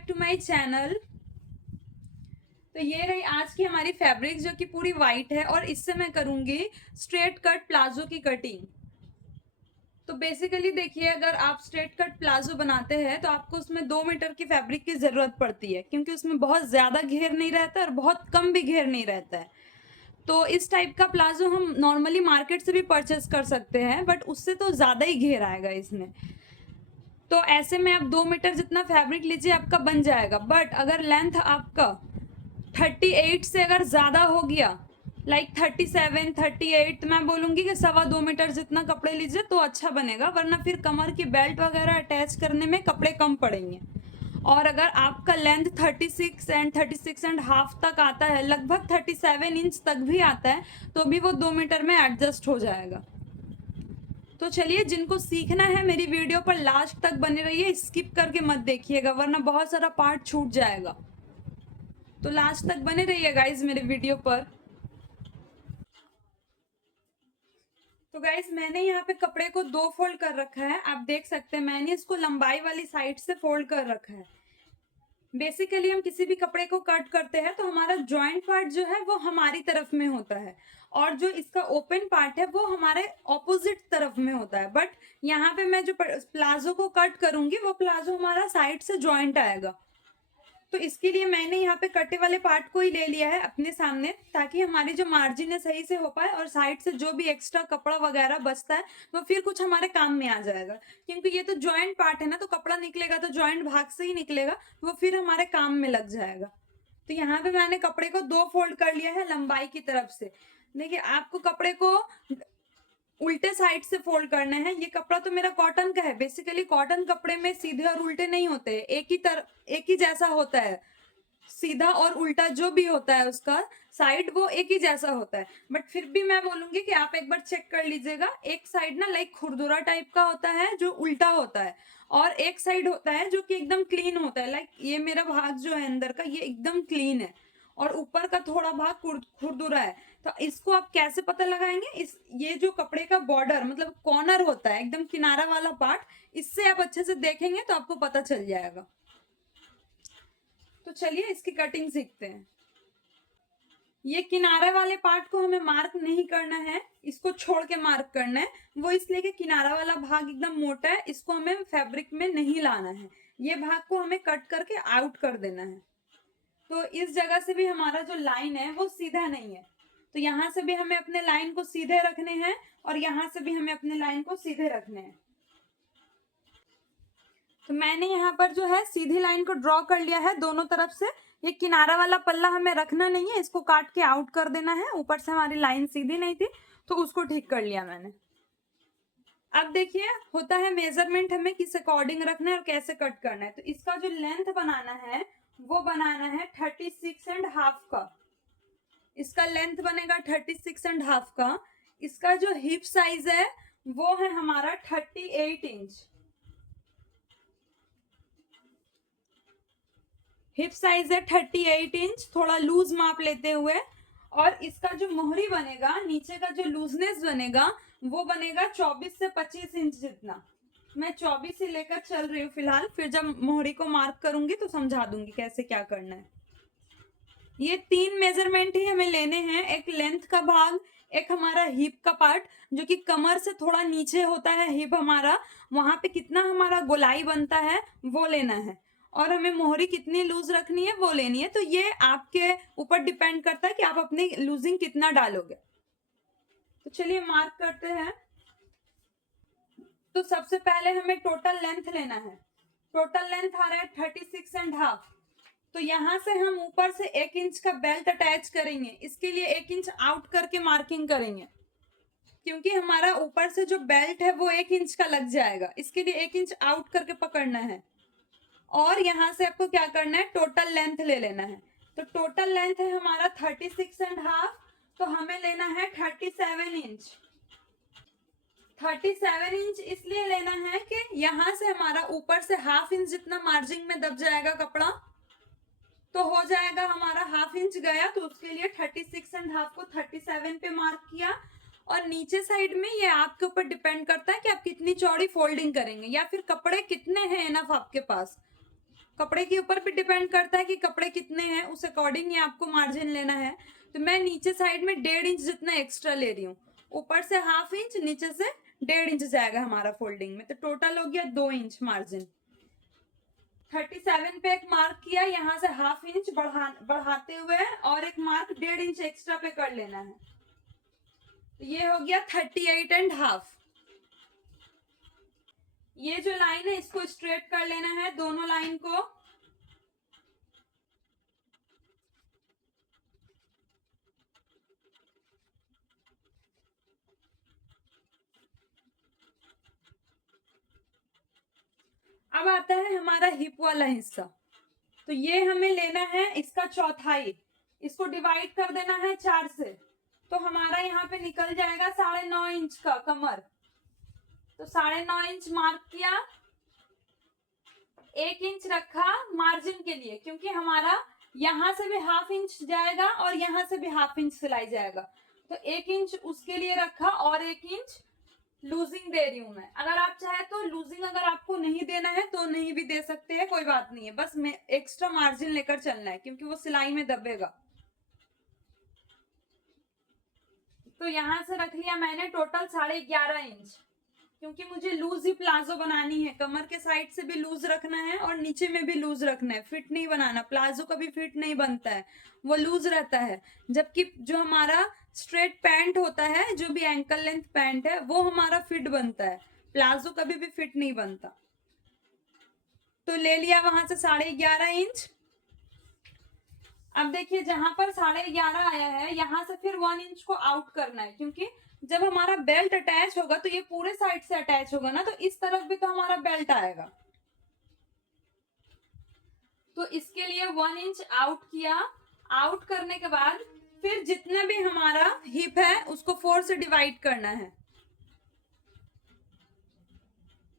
Back to my channel. तो ये रही आज की हमारी फैब्रिक जो कि पूरी वाइट है और इससे मैं करूंगी स्ट्रेट कट प्लाजो की कटिंग। तो बेसिकली देखिए, अगर आप स्ट्रेट कट प्लाजो बनाते हैं तो आपको उसमें 2 मीटर की फैब्रिक की जरूरत पड़ती है, क्योंकि उसमें बहुत ज्यादा घेर नहीं रहता और बहुत कम भी घेर नहीं रहता है। तो इस टाइप का प्लाजो हम नॉर्मली मार्केट से भी परचेस कर सकते हैं, बट उससे तो ज्यादा ही घेर आएगा इसमें। तो ऐसे में आप 2 मीटर जितना फैब्रिक लीजिए, आपका बन जाएगा। बट अगर लेंथ आपका 38 से अगर ज़्यादा हो गया, लाइक 37, 38, तो मैं बोलूँगी कि 2.25 मीटर जितना कपड़े लीजिए तो अच्छा बनेगा, वरना फिर कमर की बेल्ट वगैरह अटैच करने में कपड़े कम पड़ेंगे। और अगर आपका लेंथ 36 तक आता है, लगभग 37 इंच तक भी आता है, तो भी वो 2 मीटर में एडजस्ट हो जाएगा। तो चलिए, जिनको सीखना है मेरी वीडियो पर लास्ट तक बने रहिए, स्किप करके मत देखिएगा, वरना बहुत सारा पार्ट छूट जाएगा। तो लास्ट तक बने रहिए गाइज मेरे वीडियो पर। तो गाइज, मैंने यहाँ पे कपड़े को 2 फोल्ड कर रखा है। आप देख सकते हैं मैंने इसको लंबाई वाली साइड से फोल्ड कर रखा है। बेसिकली हम किसी भी कपड़े को कट करते हैं तो हमारा जॉइंट पार्ट जो है वो हमारी तरफ में होता है, और जो इसका ओपन पार्ट है वो हमारे ऑपोजिट तरफ में होता है। बट यहाँ पे मैं जो प्लाजो को कट करूंगी वो प्लाजो हमारा साइड से जॉइंट आएगा। तो इसके लिए मैंने यहाँ पे कटे वाले पार्ट को ही ले लिया है अपने सामने, ताकि हमारी जो मार्जिन है सही से हो पाए, और साइड से जो भी एक्स्ट्रा कपड़ा वगैरह बचता है वो फिर कुछ हमारे काम में आ जाएगा। क्योंकि ये तो जॉइंट पार्ट है ना, तो कपड़ा निकलेगा तो जॉइंट भाग से ही निकलेगा, वो फिर हमारे काम में लग जाएगा। तो यहाँ पे मैंने कपड़े को 2 फोल्ड कर लिया है लंबाई की तरफ से। देखिए, आपको कपड़े को उल्टे साइड से फोल्ड करना है। ये कपड़ा तो मेरा कॉटन का है। बेसिकली कॉटन कपड़े में सीधे और उल्टे नहीं होते, एक ही जैसा होता है। सीधा और उल्टा जो भी होता है उसका साइड वो एक ही जैसा होता है। बट फिर भी मैं बोलूंगी कि आप एक बार चेक कर लीजिएगा। एक साइड ना लाइक खुरदुरा टाइप का होता है जो उल्टा होता है, और एक साइड होता है जो कि एकदम क्लीन होता है। लाइक ये मेरा भाग जो है अंदर का, ये एकदम क्लीन है, और ऊपर का थोड़ा भाग खुरदुरा है। तो इसको आप कैसे पता लगाएंगे? ये जो कपड़े का बॉर्डर मतलब कॉर्नर होता है, एकदम किनारा वाला पार्ट, इससे आप अच्छे से देखेंगे तो आपको पता चल जाएगा। तो चलिए इसकी कटिंग सीखते हैं। ये किनारा वाले पार्ट को हमें मार्क नहीं करना है, इसको छोड़ के मार्क करना है। वो इसलिए कि किनारा वाला भाग एकदम मोटा है, इसको हमें फैब्रिक में नहीं लाना है। ये भाग को हमें कट करके आउट कर देना है। तो इस जगह से भी हमारा जो लाइन है वो सीधा नहीं है, तो यहाँ से भी हमें अपने लाइन को सीधे रखने हैं, और यहाँ से भी हमें अपने लाइन को सीधे रखने हैं। तो मैंने यहाँ पर जो है सीधी लाइन को ड्रॉ कर लिया है दोनों तरफ से। ये किनारा वाला पल्ला हमें रखना नहीं है, इसको काट के आउट कर देना है। ऊपर से हमारी लाइन सीधी नहीं थी तो उसको ठीक कर लिया मैंने। अब देखिए, होता है मेजरमेंट हमें किस अकॉर्डिंग रखना है और कैसे कट करना है। तो इसका जो लेंथ बनाना है वो बनाना है 36.5 का। इसका लेंथ बनेगा 36.5 का। इसका जो हिप साइज है वो है हमारा 38 इंच। हिप साइज है 38 इंच, थोड़ा लूज माप लेते हुए। और इसका जो मोहरी बनेगा, नीचे का जो लूजनेस बनेगा वो बनेगा 24 से 25 इंच जितना। मैं 24 ही लेकर चल रही हूँ फिलहाल, फिर जब मोहरी को मार्क करूंगी तो समझा दूंगी कैसे क्या करना है। ये 3 मेजरमेंट ही हमें लेने हैं, एक लेंथ का भाग, एक हमारा हिप का पार्ट जो कि कमर से थोड़ा नीचे होता है हिप हमारा, वहां पे कितना हमारा गोलाई बनता है वो लेना है, और हमें मोहरी कितनी लूज रखनी है वो लेनी है। तो ये आपके ऊपर डिपेंड करता है कि आप अपनी लूजिंग कितना डालोगे। तो चलिए मार्क करते हैं। तो सबसे पहले हमें टोटल लेंथ लेना है। टोटल लेंथ आ रहा है 36.5। तो यहाँ से हम ऊपर से 1 इंच का बेल्ट अटैच करेंगे। इसके लिए 1 इंच आउट करके मार्किंग करेंगे, क्योंकि हमारा ऊपर से जो बेल्ट है वो 1 इंच का लग जाएगा। इसके लिए 1 इंच आउट करके पकड़ना है, और यहाँ से आपको क्या करना है, टोटल लेंथ ले लेना है। तो टोटल लेंथ है हमारा 36.5, तो हमें लेना है 37 इंच। 37 इंच इसलिए लेना है कि यहाँ से हमारा ऊपर से ½ इंच जितना मार्जिन में दब जाएगा कपड़ा, तो हो जाएगा हमारा ½ इंच गया। तो उसके लिए 36.5 को 37 पे मार्क किया। और नीचे साइड में ये आपके ऊपर डिपेंड करता है कि आप कितनी चौड़ी फोल्डिंग करेंगे, या फिर कपड़े कितने हैं इनफ आपके पास। कपड़े के ऊपर भी डिपेंड करता है कि कपड़े कितने हैं, उस अकॉर्डिंग ही आपको मार्जिन लेना है। तो मैं नीचे साइड में 1.5 इंच जितना एक्स्ट्रा ले रही हूँ, ऊपर से 1/2 इंच, नीचे से 1.5 इंच जाएगा हमारा फोल्डिंग में, तो टोटल हो गया 2 इंच मार्जिन। 37 पे एक मार्क किया, यहाँ से 1/2 इंच बढ़ाते हुए और एक मार्क 1.5 इंच एक्स्ट्रा पे कर लेना है, तो ये हो गया 38.5। ये जो लाइन है इसको स्ट्रेट कर लेना है, दोनों लाइन को। अब आता है हमारा हिप वाला हिस्सा, तो ये हमें लेना है इसका चौथाई, इसको डिवाइड कर देना है 4 से, तो हमारा यहाँ पे निकल जाएगा 9.5 इंच का कमर। तो 9.5 इंच मार्क किया, 1 इंच रखा मार्जिन के लिए, क्योंकि हमारा यहाँ से भी 1/2 इंच जाएगा और यहाँ से भी 1/2 इंच सिलाई जाएगा, तो 1 इंच उसके लिए रखा और 1 इंच लूजिंग दे रही हूं मैं। अगर आप चाहे तो लूजिंग अगर आपको नहीं देना है तो नहीं भी दे सकते हैं, कोई बात नहीं है, बस मैं एक्स्ट्रा मार्जिन लेकर चलना है क्योंकि वो सिलाई में दबेगा। तो यहां से रख लिया मैंने टोटल 11.5 इंच, क्योंकि मुझे लूज ही प्लाजो बनानी है, कमर के साइड से भी लूज रखना है और नीचे में भी लूज रखना है, फिट नहीं बनाना। प्लाजो कभी फिट नहीं बनता है, वो लूज रहता है, जबकि जो हमारा स्ट्रेट पैंट होता है, जो भी एंकल लेंथ पैंट है, वो हमारा फिट बनता है, प्लाजो कभी भी फिट नहीं बनता। तो ले लिया वहां से 11.5 इंच। अब देखिए जहां पर 11.5 आया है, यहां से फिर 1 इंच को आउट करना है, क्योंकि जब हमारा बेल्ट अटैच होगा तो ये पूरे साइड से अटैच होगा ना, तो इस तरफ भी तो हमारा बेल्ट आएगा, तो इसके लिए 1 इंच आउट किया। आउट करने के बाद फिर जितना भी हमारा हिप है उसको 4 से डिवाइड करना है,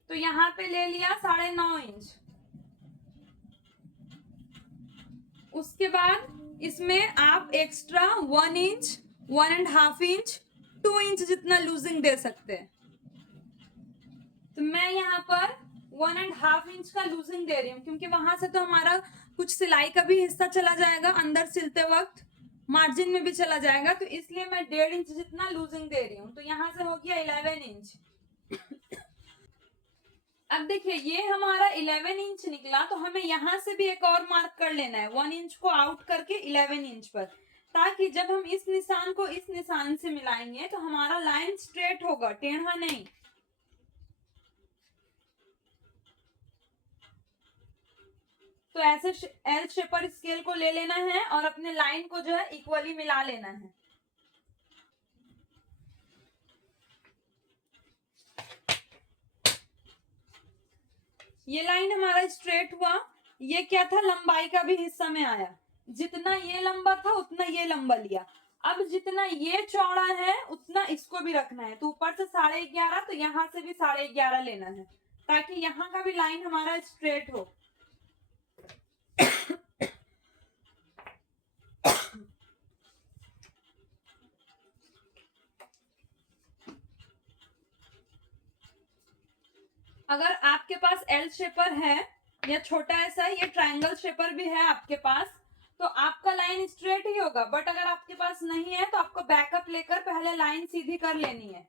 तो यहां पे ले लिया 9.5 इंच। उसके बाद इसमें आप एक्स्ट्रा 1 इंच, 1.5 इंच, 2 इंच जितना लूजिंग दे सकते हैं, तो मैं यहाँ पर 1.5 इंच का लूजिंग दे रही हूँ, क्योंकि वहां से तो हमारा कुछ सिलाई का भी हिस्सा चला जाएगा, अंदर सिलते वक्त मार्जिन में भी चला जाएगा, तो इसलिए मैं 1.5 इंच जितना लूजिंग दे रही हूँ, तो यहाँ से हो गया 11 इंच। अब देखिए ये हमारा 11 इंच निकला, तो हमें यहाँ से भी एक और मार्क कर लेना है, 1 इंच को आउट करके 11 इंच पर, ताकि जब हम इस निशान को इस निशान से मिलाएंगे तो हमारा लाइन स्ट्रेट होगा, टेढ़ा नहीं। तो ऐसे एल शेपर स्केल को ले लेना है और अपने लाइन को जो है इक्वली मिला लेना है। ये लाइन हमारा स्ट्रेट हुआ, ये क्या था, लंबाई का भी हिस्सा में आया, जितना ये लंबा था उतना ये लंबा लिया। अब जितना ये चौड़ा है उतना इसको भी रखना है, तो ऊपर से 11.5, तो यहाँ से भी 11.5 लेना है, ताकि यहाँ का भी लाइन हमारा स्ट्रेट हो। अगर आपके पास एल शेपर है या छोटा ऐसा ये ट्रायंगल शेपर भी है आपके पास, तो आपका लाइन स्ट्रेट ही होगा, बट अगर आपके पास नहीं है तो आपको बैकअप लेकर पहले लाइन सीधी कर लेनी है।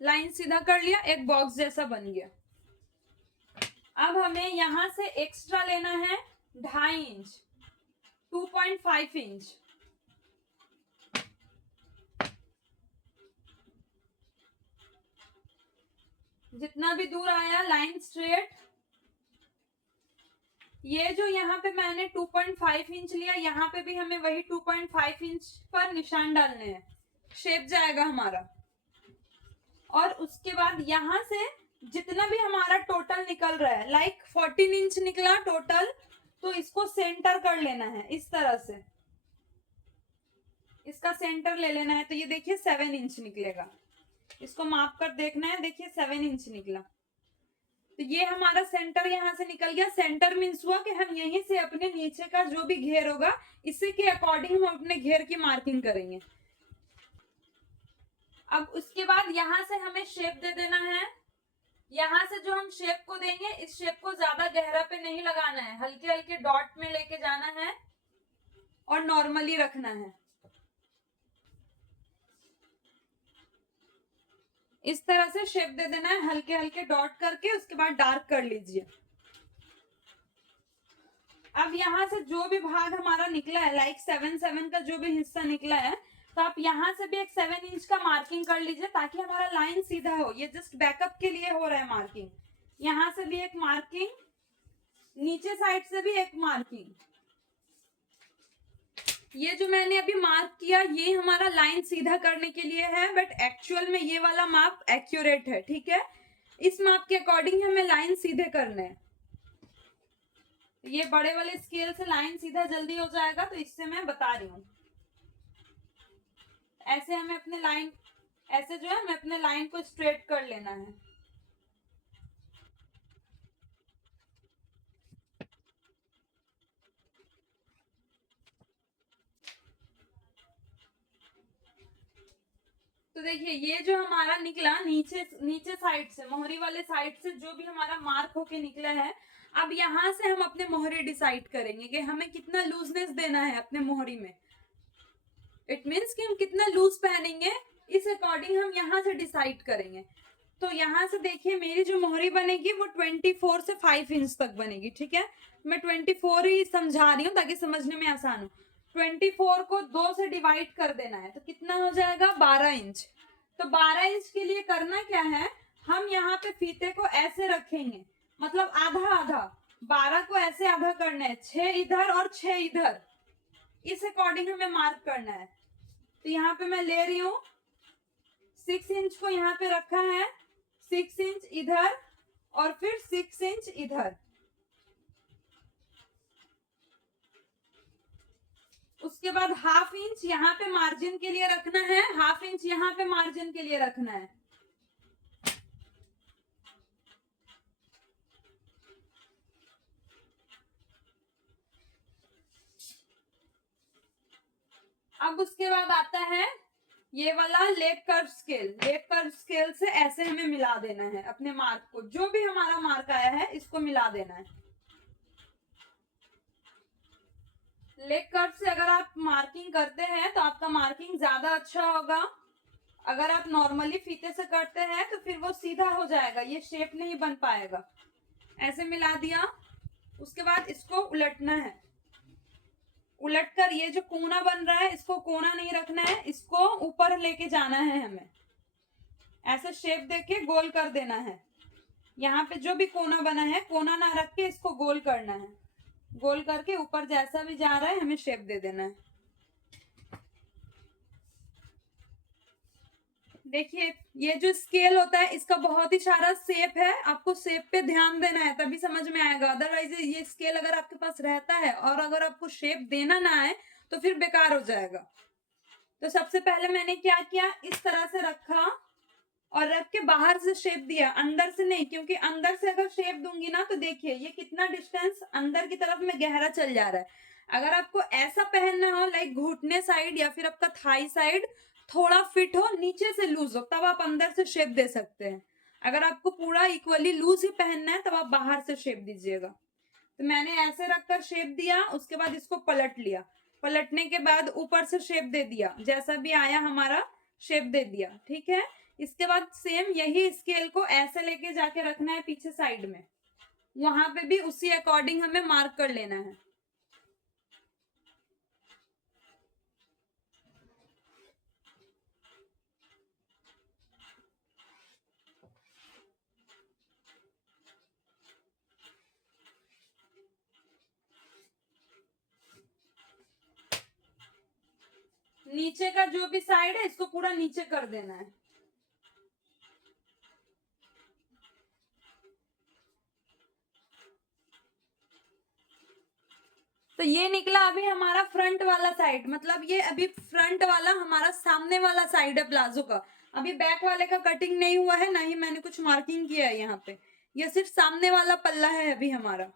लाइन सीधा कर लिया, एक बॉक्स जैसा बन गया। अब हमें यहां से एक्स्ट्रा लेना है 2.5 इंच, 2.5 इंच। जितना भी दूर आया लाइन स्ट्रेट, ये जो यहाँ पे मैंने 2.5 इंच लिया, यहाँ पे भी हमें वही 2.5 इंच पर निशान डालने हैं, शेप जाएगा हमारा। और उसके बाद यहां से जितना भी हमारा टोटल निकल रहा है, लाइक 14 इंच निकला टोटल, तो इसको सेंटर कर लेना है इस तरह से, इसका सेंटर ले लेना है। तो ये देखिए 7 इंच निकलेगा, इसको माप कर देखना है, देखिए 7 इंच निकला, तो ये हमारा सेंटर यहां से निकल गया। सेंटर मीन्स हुआ कि हम यहीं से अपने नीचे का जो भी घेर होगा इसी के अकॉर्डिंग हम अपने घेर की मार्किंग करेंगे। अब उसके बाद यहाँ से हमें शेप दे देना है। यहाँ से जो हम शेप को देंगे, इस शेप को ज्यादा गहरा पे नहीं लगाना है, हल्के हल्के डॉट में लेके जाना है और नॉर्मली रखना है। इस तरह से शेप दे देना है, हल्के हल्के डॉट करके, उसके बाद डार्क कर लीजिए। अब यहाँ से जो भी भाग हमारा निकला है, लाइक 7 का जो भी हिस्सा निकला है, तो आप यहाँ से भी एक 7 इंच का मार्किंग कर लीजिए ताकि हमारा लाइन सीधा हो। ये जस्ट बैकअप के लिए हो रहा है मार्किंग। यहाँ से भी एक मार्किंग, नीचे साइड से भी एक मार्किंग। ये जो मैंने अभी मार्क किया, ये हमारा लाइन सीधा करने के लिए है, बट एक्चुअल में ये वाला माप एक्यूरेट है, ठीक है। इस माप के अकॉर्डिंग हमें लाइन सीधे करने हैं। ये बड़े वाले स्केल से लाइन सीधा जल्दी हो जाएगा, तो इससे मैं बता रही हूँ। ऐसे हमें अपने लाइन, ऐसे जो है हमें अपने लाइन को स्ट्रेट कर लेना है। तो देखिए ये जो हमारा निकला नीचे साइड से, मोहरी वाले साइड से जो भी हमारा मार्क होके निकला है, अब यहाँ से हम अपने मोहरी डिसाइड करेंगे कि हमें कितना लूजनेस देना है अपने मोहरी में। इट मीन्स कि हम कितना लूज पहनेंगे, इस अकॉर्डिंग हम यहाँ से डिसाइड करेंगे। तो यहाँ से देखिए मेरी जो मोहरी बनेगी वो 24 से 5 इंच तक बनेगी, ठीक है। मैं 24 ही समझा रही हूँ ताकि समझने में आसान हो। 24 को 2 से डिवाइड कर देना है, तो कितना हो जाएगा, 12 इंच। तो 12 इंच के लिए करना क्या है, हम यहाँ पे फीते को ऐसे रखेंगे, मतलब आधा आधा। 12 को ऐसे आधा करना है, 6 इधर और 6 इधर, इस अकॉर्डिंग हमें मार्क करना है। तो यहाँ पे मैं ले रही हूँ 6 इंच को यहाँ पे रखा है, 6 इंच इधर और फिर 6 इंच इधर। उसके बाद हाफ इंच यहाँ पे मार्जिन के लिए रखना है, हाफ इंच यहाँ पे मार्जिन के लिए रखना है। अब उसके बाद आता है ये वाला leg curve scale. Leg curve scale से ऐसे हमें मिला देना है अपने मार्क को, जो भी हमारा मार्क आया है इसको मिला देना है। लेग कर्व से अगर आप मार्किंग करते हैं तो आपका मार्किंग ज्यादा अच्छा होगा। अगर आप नॉर्मली फीते से करते हैं तो फिर वो सीधा हो जाएगा, ये शेप नहीं बन पाएगा। ऐसे मिला दिया, उसके बाद इसको उलटना है। उलटकर ये जो कोना बन रहा है, इसको कोना नहीं रखना है, इसको ऊपर लेके जाना है हमें। ऐसे शेप देके गोल कर देना है। यहाँ पे जो भी कोना बना है, कोना ना रख के इसको गोल करना है। गोल करके ऊपर जैसा भी जा रहा है हमें शेप दे देना है। देखिए ये जो स्केल होता है इसका बहुत ही सारा शेप है, आपको शेप पे ध्यान देना है तभी समझ में आएगा। अदरवाइज ये स्केल अगर आपके पास रहता है और अगर आपको शेप देना ना आए तो फिर बेकार हो जाएगा। तो सबसे पहले मैंने क्या किया, इस तरह से रखा और रख के बाहर से शेप दिया, अंदर से नहीं, क्योंकि अंदर से अगर शेप दूंगी ना तो देखिए ये कितना डिस्टेंस अंदर की तरफ में गहरा चल जा रहा है। अगर आपको ऐसा पहनना हो, लाइक घुटने साइड या फिर आपका थाई साइड थोड़ा फिट हो, नीचे से लूज हो, तब आप अंदर से शेप दे सकते हैं। अगर आपको पूरा इक्वली लूज ही पहनना है तब आप बाहर से शेप दीजिएगा। तो मैंने ऐसे रखकर शेप दिया, उसके बाद इसको पलट लिया, पलटने के बाद ऊपर से शेप दे दिया, जैसा भी आया हमारा शेप दे दिया, ठीक है। इसके बाद सेम यही स्केल को ऐसे लेके जाके रखना है पीछे साइड में, वहां पे भी उसी अकॉर्डिंग हमें मार्क कर लेना है। नीचे का जो भी साइड है इसको पूरा नीचे कर देना है। तो ये निकला अभी हमारा फ्रंट वाला साइड, मतलब ये अभी फ्रंट वाला हमारा सामने वाला साइड है प्लाजो का। अभी बैक वाले का कटिंग नहीं हुआ है, ना ही मैंने कुछ मार्किंग किया है यहाँ पे, ये सिर्फ सामने वाला पल्ला है अभी हमारा।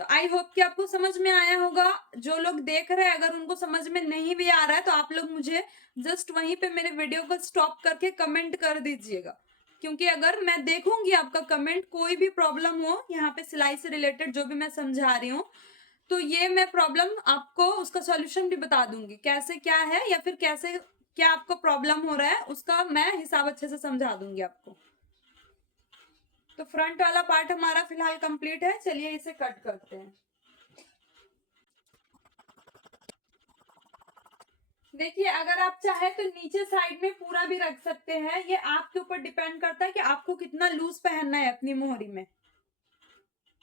तो आई होप कि आपको समझ में आया होगा। जो लोग देख रहे हैं अगर उनको समझ में नहीं भी आ रहा है तो आप लोग मुझे जस्ट वहीं पे मेरे वीडियो को स्टॉप करके कमेंट कर दीजिएगा, क्योंकि अगर मैं देखूंगी आपका कमेंट, कोई भी प्रॉब्लम हो यहाँ पे सिलाई से रिलेटेड जो भी मैं समझा रही हूँ, तो ये मैं प्रॉब्लम आपको उसका सॉल्यूशन भी बता दूंगी कैसे क्या है, या फिर कैसे क्या आपको प्रॉब्लम हो रहा है उसका मैं हिसाब अच्छे से समझा दूंगी आपको। तो फ्रंट वाला पार्ट हमारा फिलहाल कंप्लीट है, चलिए इसे कट करते हैं। देखिए अगर आप चाहे तो नीचे साइड में पूरा भी रख सकते हैं, ये आपके ऊपर डिपेंड करता है कि आपको कितना लूज पहनना है अपनी मोहरी में।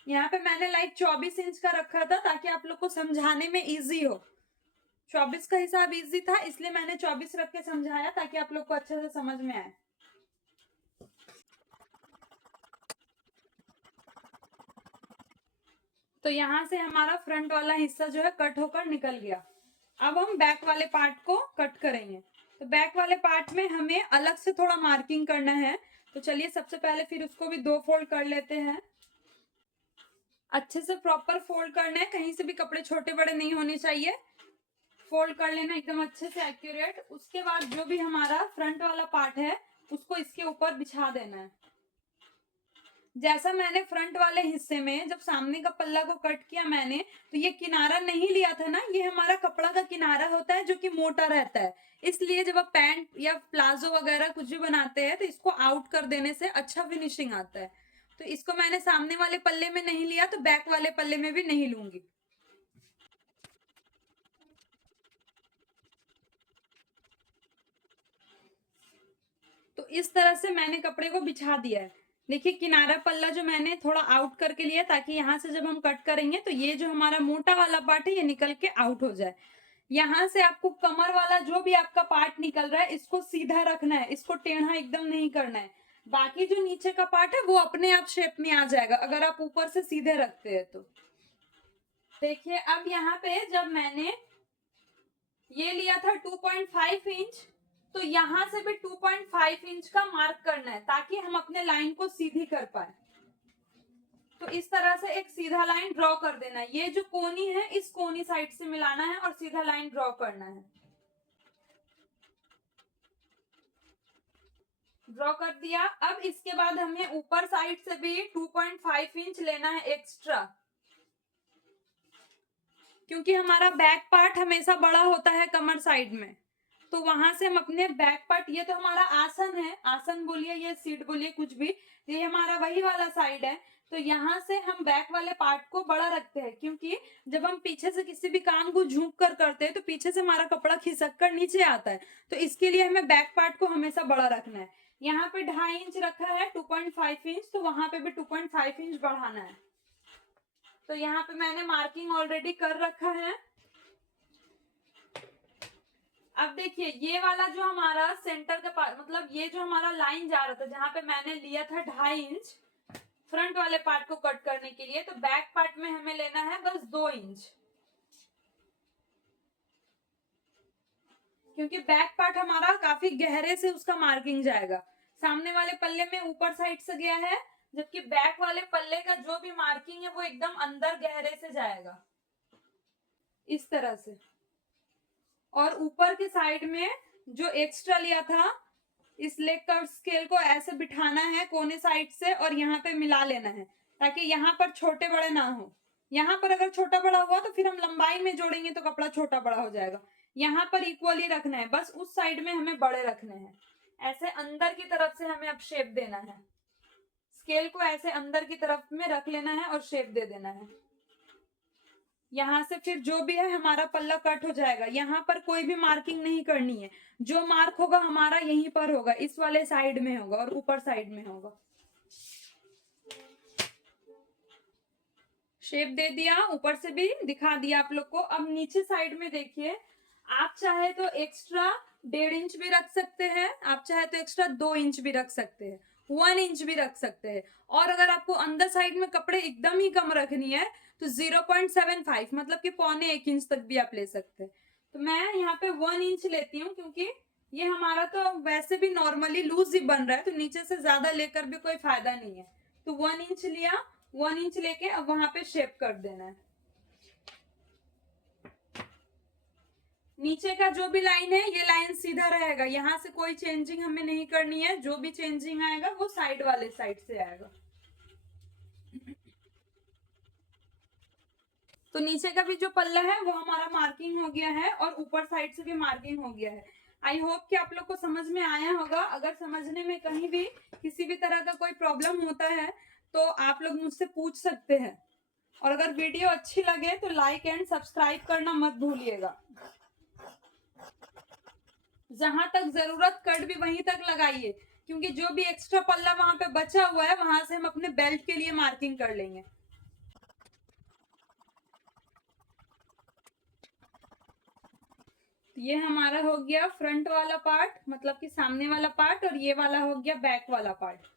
यहाँ पे मैंने लाइक 24 इंच का रखा था ताकि आप लोग को समझाने में इजी हो। 24 का हिसाब इजी था इसलिए मैंने 24 रख के समझाया ताकि आप लोग को अच्छे से समझ में आए। तो यहाँ से हमारा फ्रंट वाला हिस्सा जो है कट होकर निकल गया। अब हम बैक वाले पार्ट को कट करेंगे। तो बैक वाले पार्ट में हमें अलग से थोड़ा मार्किंग करना है, तो चलिए सबसे पहले फिर उसको भी 2 फोल्ड कर लेते हैं। अच्छे से प्रॉपर फोल्ड करना है, कहीं से भी कपड़े छोटे बड़े नहीं होने चाहिए। फोल्ड कर लेना एकदम अच्छे से एक्यूरेट। उसके बाद जो भी हमारा फ्रंट वाला पार्ट है उसको इसके ऊपर बिछा देना है। जैसा मैंने फ्रंट वाले हिस्से में जब सामने का पल्ला को कट किया मैंने, तो ये किनारा नहीं लिया था ना, ये हमारा कपड़ा का किनारा होता है जो कि मोटा रहता है। इसलिए जब आप पैंट या प्लाजो वगैरह कुछ भी बनाते हैं तो इसको आउट कर देने से अच्छा फिनिशिंग आता है। तो इसको मैंने सामने वाले पल्ले में नहीं लिया तो बैक वाले पल्ले में भी नहीं लूंगी। तो इस तरह से मैंने कपड़े को बिछा दिया है। देखिए किनारा पल्ला जो मैंने थोड़ा आउट करके लिया ताकि यहाँ से जब हम कट करेंगे तो ये जो हमारा मोटा वाला पार्ट है ये निकल के आउट हो जाए। यहाँ से आपको कमर वाला जो भी आपका पार्ट निकल रहा है इसको सीधा रखना है, इसको टेढ़ा एकदम नहीं करना है। बाकी जो नीचे का पार्ट है वो अपने आप शेप में आ जाएगा अगर आप ऊपर से सीधे रखते हैं तो। देखिए अब यहाँ पे जब मैंने ये लिया था 2.5 इंच, तो यहां से भी 2.5 इंच का मार्क करना है ताकि हम अपने लाइन को सीधी कर पाए। तो इस तरह से एक सीधा लाइन ड्रॉ कर देना है। ये जो कोनी है इस कोनी साइड से मिलाना है और सीधा लाइन ड्रॉ करना है। ड्रॉ कर दिया। अब इसके बाद हमें ऊपर साइड से भी 2.5 इंच लेना है एक्स्ट्रा, क्योंकि हमारा बैक पार्ट हमेशा बड़ा होता है कमर साइड में। तो वहां से हम अपने बैक पार्ट, ये तो हमारा आसन है, आसन बोलिए या सीट बोलिए कुछ भी, ये हमारा वही वाला साइड है। तो यहाँ से हम बैक वाले पार्ट को बड़ा रखते हैं, क्योंकि जब हम पीछे से किसी भी काम को झुक कर करते हैं तो पीछे से हमारा कपड़ा खिसक कर नीचे आता है। तो इसके लिए हमें बैक पार्ट को हमेशा बड़ा रखना है। यहाँ पे 2.5 इंच रखा है 2.5 इंच, तो वहां पे भी 2.5 इंच बढ़ाना है। तो यहाँ पे मैंने मार्किंग ऑलरेडी कर रखा है। अब देखिए ये वाला जो हमारा सेंटर का पार्ट, मतलब ये जो हमारा लाइन जा रहा था जहां पे मैंने लिया था 2.5 इंच फ्रंट वाले पार्ट को कट करने के लिए, तो बैक पार्ट में हमें लेना है बस 2 इंच, क्योंकि बैक पार्ट हमारा काफी गहरे से उसका मार्किंग जाएगा। सामने वाले पल्ले में ऊपर साइड से गया है, जबकि बैक वाले पल्ले का जो भी मार्किंग है वो एकदम अंदर गहरे से जाएगा इस तरह से। और ऊपर के साइड में जो एक्स्ट्रा लिया था इस लेग का स्केल को ऐसे बिठाना है कोने साइड से और यहाँ पे मिला लेना है ताकि यहाँ पर छोटे बड़े ना हो। यहाँ पर अगर छोटा बड़ा हुआ तो फिर हम लंबाई में जोड़ेंगे तो कपड़ा छोटा बड़ा हो जाएगा। यहाँ पर इक्वली रखना है, बस उस साइड में हमें बड़े रखने हैं। ऐसे अंदर की तरफ से हमें अब शेप देना है, स्केल को ऐसे अंदर की तरफ में रख लेना है और शेप दे देना है। यहाँ से फिर जो भी है हमारा पल्ला कट हो जाएगा। यहाँ पर कोई भी मार्किंग नहीं करनी है, जो मार्क होगा हमारा यहीं पर होगा, इस वाले साइड में होगा और ऊपर साइड में होगा। शेप दे दिया, ऊपर से भी दिखा दिया आप लोग को। अब नीचे साइड में देखिए, आप चाहे तो एक्स्ट्रा 1.5 इंच भी रख सकते हैं, आप चाहे तो एक्स्ट्रा 2 इंच भी रख सकते हैं, 1 इंच भी रख सकते हैं। और अगर आपको अंदर साइड में कपड़े एकदम ही कम रखनी है तो 0.75 मतलब कि 0.25 इंच तक भी आप ले सकते हैं। तो मैं यहाँ पे 1 इंच लेती हूँ, क्योंकि ये हमारा तो वैसे भी नॉर्मली लूज ही बन रहा है, तो नीचे से ज्यादा लेकर भी कोई फायदा नहीं है। तो 1 इंच लिया, 1 इंच लेके अब वहां पे शेप कर देना है। नीचे का जो भी लाइन है ये लाइन सीधा रहेगा, यहाँ से कोई चेंजिंग हमें नहीं करनी है। जो भी चेंजिंग आएगा वो साइड वाले साइड से आएगा। तो नीचे का भी जो पल्ला है वो हमारा मार्किंग हो गया है और ऊपर साइड से भी मार्किंग हो गया है। आई होप कि आप लोग को समझ में आया होगा। अगर समझने में कहीं भी किसी भी तरह का कोई प्रॉब्लम होता है तो आप लोग मुझसे पूछ सकते हैं। और अगर वीडियो अच्छी लगे तो लाइक एंड सब्सक्राइब करना मत भूलिएगा। जहां तक जरूरत कट भी वहीं तक लगाइए, क्योंकि जो भी एक्स्ट्रा पल्ला वहां पे बचा हुआ है वहां से हम अपने बेल्ट के लिए मार्किंग कर लेंगे। ये हमारा हो गया फ्रंट वाला पार्ट, मतलब कि सामने वाला पार्ट, और ये वाला हो गया बैक वाला पार्ट।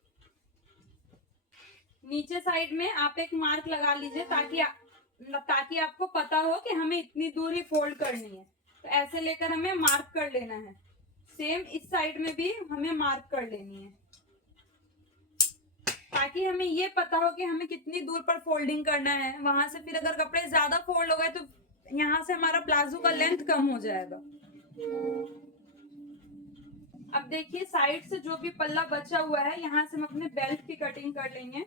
नीचे साइड में आप एक मार्क लगा लीजिए ताकि आपको पता हो कि हमें इतनी दूर ही फोल्ड करनी है। तो ऐसे लेकर हमें मार्क कर लेना है। सेम इस साइड में भी हमें मार्क कर लेनी है ताकि हमें ये पता हो कि हमें कितनी दूर पर फोल्डिंग करना है। वहां से फिर अगर कपड़े ज्यादा फोल्ड हो गए तो यहाँ से हमारा प्लाजो का लेंथ कम हो जाएगा। अब देखिए साइड से जो भी पल्ला बचा हुआ है यहाँ से हम अपने बेल्ट की कटिंग कर लेंगे।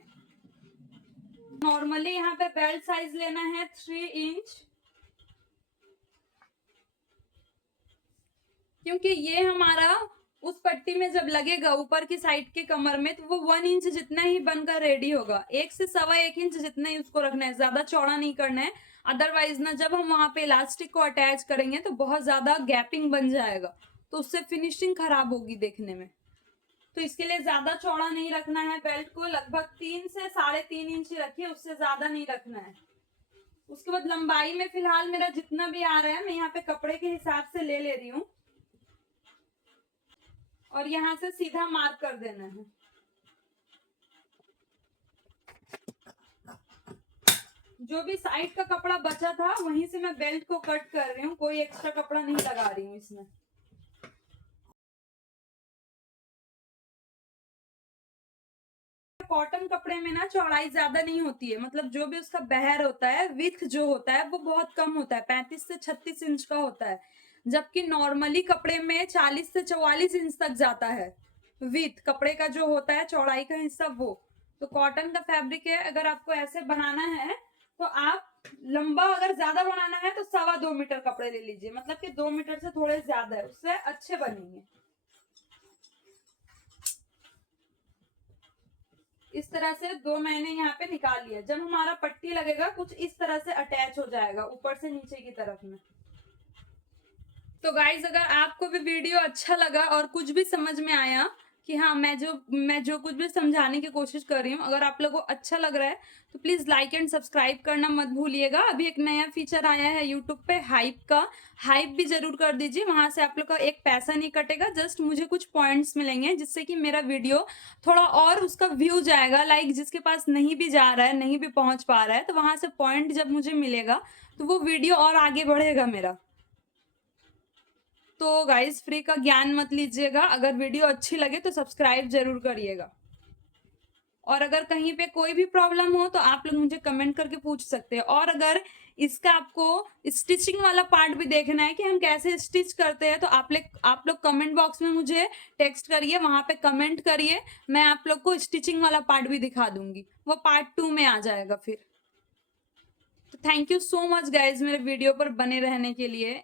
नॉर्मली यहाँ पे बेल्ट साइज लेना है 3 इंच, क्योंकि ये हमारा उस पट्टी में जब लगेगा ऊपर की साइड के कमर में तो वो 1 इंच जितना ही बनकर रेडी होगा। 1 से 1.25 इंच जितना ही उसको रखना है, ज्यादा चौड़ा नहीं करना है। अदरवाइज ना जब हम वहां पे इलास्टिक को अटैच करेंगे तो बहुत ज्यादा गैपिंग बन जाएगा, तो उससे फिनिशिंग खराब होगी देखने में। तो इसके लिए ज्यादा चौड़ा नहीं रखना है बेल्ट को, लगभग 3 से 3.5 इंच ही रखिए, उससे ज्यादा नहीं रखना है। उसके बाद लंबाई में फिलहाल मेरा जितना भी आ रहा है मैं यहाँ पे कपड़े के हिसाब से ले रही हूँ और यहाँ से सीधा मार्क कर देना है। जो भी साइड का कपड़ा बचा था वहीं से मैं बेल्ट को कट कर रही हूँ, कोई एक्स्ट्रा कपड़ा नहीं लगा रही हूँ इसमें। कॉटन कपड़े में ना चौड़ाई ज्यादा नहीं होती है, मतलब जो भी उसका बहर होता है, विथ जो होता है वो बहुत कम होता है, 35 से 36 इंच का होता है। जबकि नॉर्मली कपड़े में 40 से 44 इंच तक जाता है विथ, कपड़े का जो होता है चौड़ाई का हिस्सा वो। तो कॉटन का फैब्रिक है, अगर आपको ऐसे बनाना है तो आप लंबा अगर ज्यादा बनाना है तो 2.25 मीटर कपड़े ले लीजिए, मतलब कि 2 मीटर से थोड़े ज्यादा है, उससे अच्छे बनेंगे। इस तरह से 2 मैंने यहाँ पे निकाल लिया। जब हमारा पट्टी लगेगा कुछ इस तरह से अटैच हो जाएगा ऊपर से नीचे की तरफ में। तो गाइज अगर आपको भी वीडियो अच्छा लगा और कुछ भी समझ में आया कि हाँ मैं जो कुछ भी समझाने की कोशिश कर रही हूँ, अगर आप लोगों को अच्छा लग रहा है तो प्लीज लाइक एंड सब्सक्राइब करना मत भूलिएगा। अभी एक नया फीचर आया है यूट्यूब पे हाइप का, हाइप भी जरूर कर दीजिए। वहां से आप लोग का एक पैसा नहीं कटेगा, जस्ट मुझे कुछ पॉइंट्स मिलेंगे जिससे कि मेरा वीडियो थोड़ा और उसका व्यू जाएगा। लाइक जिसके पास नहीं भी जा रहा है, नहीं भी पहुंच पा रहा है, तो वहां से पॉइंट जब मुझे मिलेगा तो वो वीडियो और आगे बढ़ेगा मेरा। तो गाइस फ्री का ज्ञान मत लीजिएगा। अगर वीडियो अच्छी लगे तो सब्सक्राइब जरूर करिएगा। और अगर कहीं पे कोई भी प्रॉब्लम हो तो आप लोग मुझे कमेंट करके पूछ सकते हैं। और अगर इसका आपको स्टिचिंग वाला पार्ट भी देखना है कि हम कैसे स्टिच करते हैं तो आप लोग कमेंट बॉक्स में मुझे टेक्स्ट करिए, वहां पे कमेंट करिए, मैं आप लोग को स्टिचिंग वाला पार्ट भी दिखा दूंगी। वो पार्ट 2 में आ जाएगा फिर। तो thank you so much guys मेरे वीडियो पर बने रहने के लिए।